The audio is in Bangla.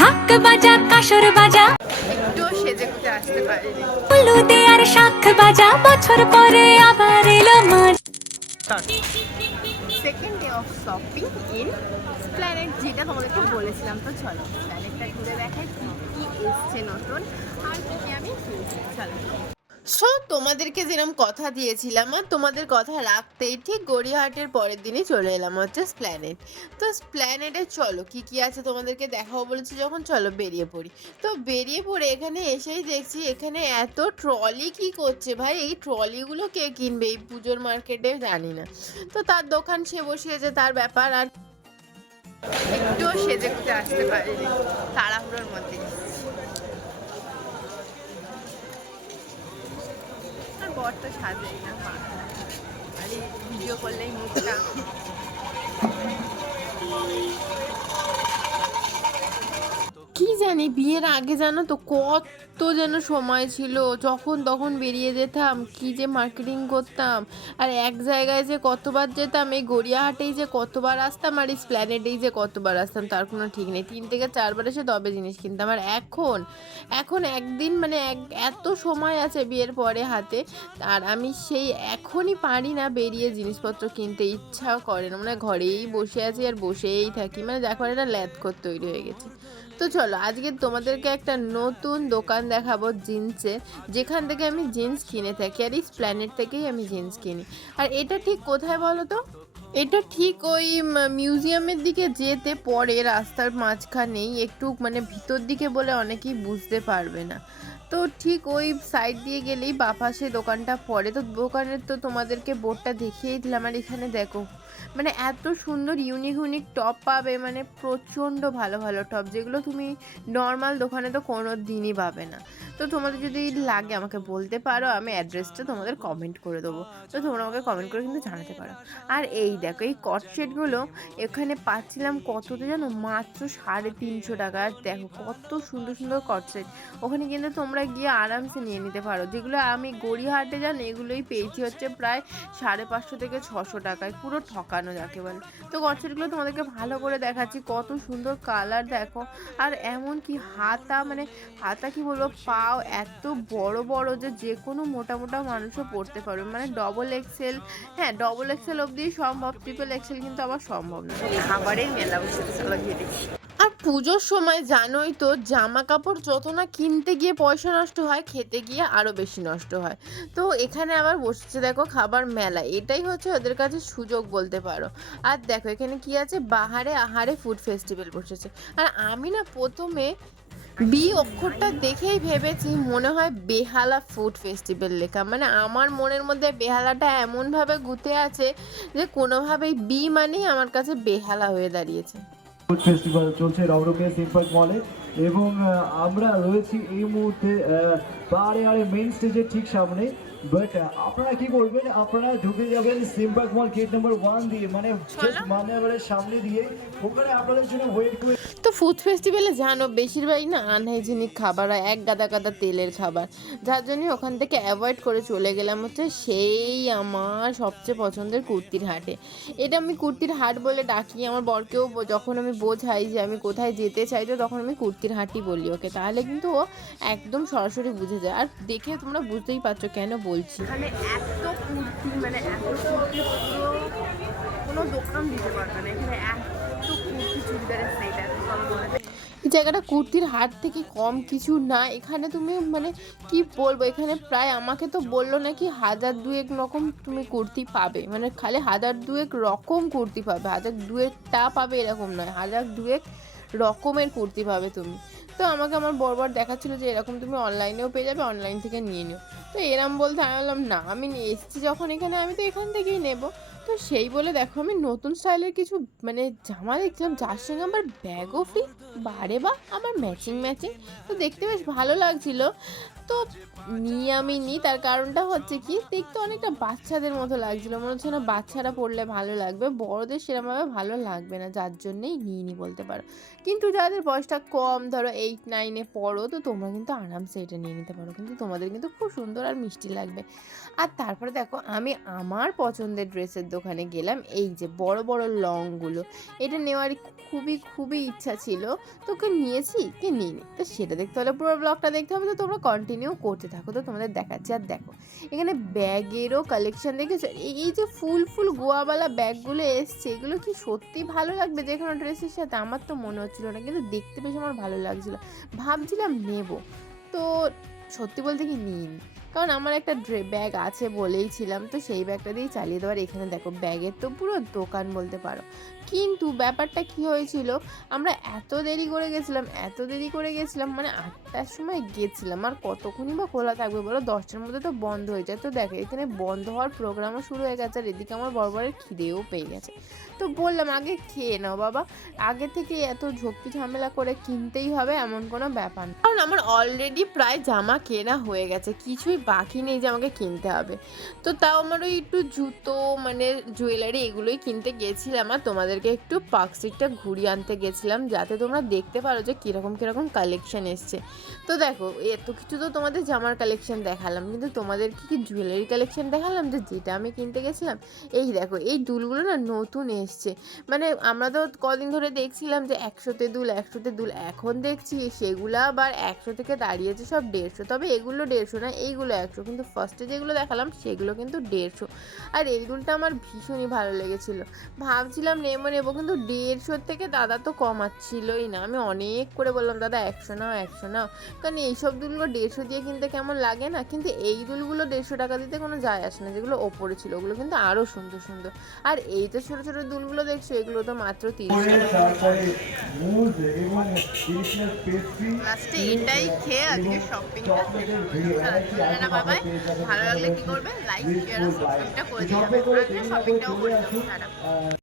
বাজা, কাসর বাজা। হলুদে আর শাখ বাজা, বছর পরে আবার এলো মাঝ second day of shopping in planet যেটা তোমাদেরকে বলেছিলাম তো, চলো। প্ল্যানেটটা ঘুরে দেখাই কি কী এসছে নতুন। আর কি আমি চলো। সো তোমাদেরকে যেরকম কথা দিয়েছিলাম আর তোমাদের কথা রাখতেই ঠিক গড়িয়াহাটের পরের দিনই চলে এলাম হচ্ছে স্প্ল্যানেট তো স্প্ল্যানেটে চলো, কি কি আছে তোমাদেরকে দেখাবো বলেছি যখন, চলো বেরিয়ে পড়ি। তো বেরিয়ে পড়ে এখানে এসেই দেখছি এখানে এত ট্রলি কি করছে ভাই? এই ট্রলিগুলো কে কিনবে? এই পুজোর মার্কেটে জানি না। তো তার দোকান সে বসিয়েছে, তার ব্যাপার আর একটুও সেজে আসতে পারিনি, তাড়াহুড়োর মধ্যে আর বর তো সাজেই না আর এই ভিডিও করলেই মুখটা। জানি, বিয়ের আগে জানো তো কত যেন সময় ছিল। যখন তখন বেরিয়ে যেতাম, কি যে মার্কেটিং করতাম। আর এক জায়গায় যে কতবার যেতাম, এই গড়িয়াহাটেই যে কতবার আসতাম, আর এই স্প্ল্যানেটেই যে কতবার আসতাম, তার কোনো ঠিক নেই। তিন থেকে চারবার এসে তবে জিনিস কিনতাম। আর এখন এখন একদিন মানে এক, এত সময় আছে বিয়ের পরে হাতে, আর আমি সেই এখনই পারি না বেরিয়ে জিনিসপত্র কিনতে। ইচ্ছাও করে না। মানে ঘরেই বসে আছি আর বসেই থাকি। মানে দেখো, একটা ল্যাথকর তৈরি হয়ে গেছে। তো চলো, আজকে তোমাদেরকে একটা নতুন দোকান দেখাবো জিন্সের যেখান থেকে আমি জিন্স কিনে থাকি, আর ইস প্ল্যানেট থেকেই আমি জিন্স কিনি। আর এটা ঠিক কোথায় বলো তো? এটা ঠিক ওই মিউজিয়ামের দিকে যেতে পরে রাস্তার মাঝখানেই, একটু মানে ভিতর দিকে বলে অনেকেই বুঝতে পারবে না। তো ঠিক ওই সাইড দিয়ে গেলেই বাপাসে দোকানটা পড়ে। তো দোকানের তো তোমাদেরকে বোর্ডটা দেখিয়েই দিলাম, আর এখানে দেখো মানে এত সুন্দর ইউনিক ইউনিক টপ পাবে মানে প্রচণ্ড ভালো ভালো টপ যেগুলো তুমি নর্মাল দোকানে তো কোনো দিনই পাবে না। তো তোমাদের যদি লাগে আমাকে বলতে পারো, আমি অ্যাড্রেসটা তোমাদের কমেন্ট করে দেবো। তো তোমরা আমাকে কমেন্ট করে কিন্তু জানাতে পারো। আর এই দেখো, এই কট সেটগুলো এখানে পাচ্ছিলাম কততে জানো? মাত্র সাড়ে তিনশো টাকা। আর দেখো কত সুন্দর সুন্দর কট সেট ওখানে কিন্তু তোমরা গিয়ে আরামসে নিয়ে নিতে পারো। যেগুলো আমি গড়িয়াহাটে জানো, এগুলোই পেয়েছি হচ্ছে প্রায় সাড়ে পাঁচশো থেকে ছশো টাকায়। পুরো ঠকানো যাকে বলে। তো কনসেপ্টগুলো তোমাদেরকে ভালো করে দেখাচ্ছি। কত সুন্দর কালার দেখো। আর এমন কি হাতা মানে হাতা কি বলব? পাও এত বড় বড় যে যে কোনো মোটা মোটা মানুষও পড়তে পারবে। মানে ডবল এক্সেল হ্যাঁ ডবল এক্সেল অবধি সম্ভব ট্রিপল এক্সেল কিন্তু আবার সম্ভব না। খাবারের মেলা বসে চলো গিয়ে পুজোর সময় জানোই তো জামা কাপড় যত না কিনতে গিয়ে পয়সা নষ্ট হয়, খেতে গিয়ে আরও বেশি নষ্ট হয়। তো এখানে আবার বসেছে দেখো খাবার মেলা, এটাই হচ্ছে ওদের কাছে সুযোগ বলতে পারো। আর দেখো এখানে কি আছে? বাহারে আহারে ফুড ফেস্টিভ্যাল বসেছে। আর আমি না প্রথমে বি অক্ষরটা দেখেই ভেবেছি মনে হয় বেহালা ফুড ফেস্টিভ্যাল লেখা। মানে আমার মনের মধ্যে বেহালাটা এমনভাবে গুঁতে আছে যে কোনোভাবেই বি মানেই আমার কাছে বেহালা হয়ে দাঁড়িয়েছে। ফুড ফেস্টিভ্যাল চলছে রমরমিয়া সিম্পল মলে এবং আমরা রয়েছি এই মুহূর্তে পাহাড়ে আরে মেন স্টেজের ঠিক সামনে। বাট আপনারা কি বলবেন? আপনারা ঢুকে যাবেন simple mall gate number one দিয়ে মানে মানে সামনে দিয়ে। ওখানে আপনাদের জন্য ওয়েট করে তো ফুড ফেস্টিভ্যালে জানো, বেশিরভাগই না আনহাইজিনিক খাবার হয়, এক গাদা গাদা তেলের খাবার। যার জন্য ওখান থেকে অ্যাভয়েড করে চলে গেলাম হচ্ছে সেই আমার সবচেয়ে পছন্দের কুর্তির হাটে। এটা আমি কুর্তির হাট বলে ডাকি, আমার বরকেও যখন আমি বোঝাই যে আমি কোথায় যেতে চাই, তো তখন আমি কুর্তির হাটই বলি ওকে। তাহলে কিন্তু ও একদম সরাসরি বুঝে যায়। আর দেখে তোমরা বুঝতেই পারছ কেন বলছি। কুর্তি মানে এত কোনো দোকান দিতে পারবে না। এখানে এত এই জায়গাটা কুর্তির হাট থেকে কম কিছু না। এখানে তুমি মানে কি বলব? এখানে প্রায় আমাকে তো বলল নাকি হাজার দুয়েক রকম তুমি কুর্তি পাবে। মানে খালি হাজার দুয়েক রকম কুর্তি পাবে। হাজার দুয়েকটা পাবে এরকম নয়। হাজার দুয়েক রকমের কুর্তি পাবে তুমি। তো আমাকে আমার বরবার দেখাচ্ছিল যে এরকম তুমি অনলাইনেও পেয়ে যাবে, অনলাইন থেকে নিয়ে নিও। তো এরম বলতে আমি বললাম, না, আমি এসেছি যখন এখানে, আমি তো এখান থেকেই নেব। তো সেই বলে দেখো আমি নতুন স্টাইলের কিছু মানে জামা দেখছিলাম, যার সঙ্গে আমার ব্যাগও ফ্রি বারে বা আমার ম্যাচিং ম্যাচিং তো দেখতে বেশ ভালো লাগছিল। তো নিয়ে আমি নিই। তার কারণটা হচ্ছে কি, দেখতে অনেকটা বাচ্চাদের মতো লাগছিল। মনে হচ্ছে না বাচ্চারা পড়লে ভালো লাগবে। বড়দের সেরকমভাবে ভালো লাগবে না, যার জন্যেই নিয়ে নি বলতে পারো। কিন্তু যাদের বয়সটা কম, ধরো এইট নাইনে পড়ো, তো তোমরা কিন্তু আরামসে এটা নিয়ে নিতে পারো। কিন্তু তোমাদের কিন্তু খুব সুন্দর আর মিষ্টি লাগবে। আর তারপরে দেখো, আমি আমার পছন্দের ড্রেসের দোকানে গেলাম। এই যে বড় বড় লংগুলো, এটা নেওয়ার খুবই খুবই ইচ্ছা ছিল। তোকে নিয়েছি, কি নিই তো সেটা দেখতে হলে পুরো ব্লগটা দেখতে হবে। তো তোমরা কন্টিনিউ করতে থাকো, তো তোমাদের দেখাচ্ছি। আর দেখো, এখানে ব্যাগেরও কালেকশন দেখেছ? এই- যে ফুল ফুল গোয়াওয়ালা ব্যাগগুলো এসছে, এগুলো কি সত্যি ভালো লাগবে? যে কোনো ড্রেসের সাথে আমার তো মনে হচ্ছিল না, কিন্তু দেখতে বেশ আমার ভালো লাগছিল। ভাবছিলাম নেব। তো সত্যি বলতে কি নিইনি। কারণ আমার একটা ব্যাগ আছে বলেই ছিলাম, তো সেই ব্যাগটা দিয়েই চালিয়ে দেওয়ার এখানে দেখো ব্যাগের তো পুরো দোকান বলতে পারো। কিন্তু ব্যাপারটা কি হয়েছিল, আমরা এত দেরি করে গেছিলাম, এত দেরি করে গেছিলাম মানে আটটার সময় গেছিলাম, আর কতক্ষণই বা খোলা থাকবে বলো? দশটার মধ্যে তো বন্ধ হয়ে যায়। তো দেখো, এখানে বন্ধ হওয়ার প্রোগ্রামও শুরু হয়ে গেছে, আর এদিকে আমার বড়বরের খিদেও পেয়ে গেছে। তো বললাম, আগে খেয়ে নাও বাবা, আগে থেকে এত ঝক্কি ঝামেলা করে কিনতেই হবে, এমন কোনো ব্যাপার না। কারণ আমার অলরেডি প্রায় জামা কেনা হয়ে গেছে, কিছুই বাকি নেই যে আমাকে কিনতে হবে। তো তাও আমার ওই একটু জুতো মানে জুয়েলারি এগুলোই কিনতে গেছিলাম আর তোমাদেরকে একটু পার্কস্ট্রিটটা ঘুরিয়ে আনতে গেছিলাম যাতে তোমরা দেখতে পারো যে কীরকম কীরকম কালেকশান এসছে। তো দেখো, এত কিছু তো তোমাদের জামার কালেকশান দেখালাম, কিন্তু তোমাদেরকে কি জুয়েলারি কালেকশন দেখালাম যে যেটা আমি কিনতে গেছিলাম? এই দেখো, এই দুলগুলো না নতুন এসছে। মানে আমরা তো কদিন ধরে দেখছিলাম যে একশোতে দুল একশোতে দুল, এখন দেখছি সেগুলো আবার একশো থেকে দাঁড়িয়েছে সব দেড়শো। তবে এগুলো দেড়শো না, এইগুলো একশো। কিন্তু ফার্স্টে যেগুলো দেখালাম সেগুলো কিন্তু দেড়শো। আর এই দুলটা আমার ভীষণই ভালো লেগেছিলো। ভাবছিলাম নেব নেব কিন্তু দেড়শোর থেকে দাদা তো কমাচ্ছিলই না। আমি অনেক করে বললাম দাদা একশো নাও একশো নাও। কারণ এইসব দুলগুলো দেড়শো দিয়ে কিনতে কেমন লাগে না? কিন্তু এই দুলগুলো দেড়শো টাকা দিতে কোনো যায় আসে না যেগুলো ওপরে ছিল। ওগুলো কিন্তু আরও সুন্দর সুন্দর। আর এই তো ছোটো ছোটো দুলগুলো দেখছ এগুলো তো মাত্র তিরিশ এটাই খেয়ে আজকে শপিংটা ভ্যারাইটি না বাবাই। ভালো লাগলে কি করবে? লাইক শেয়ার আর সাবস্ক্রাইবটা করে দিও। শপিংটাও করে দেবো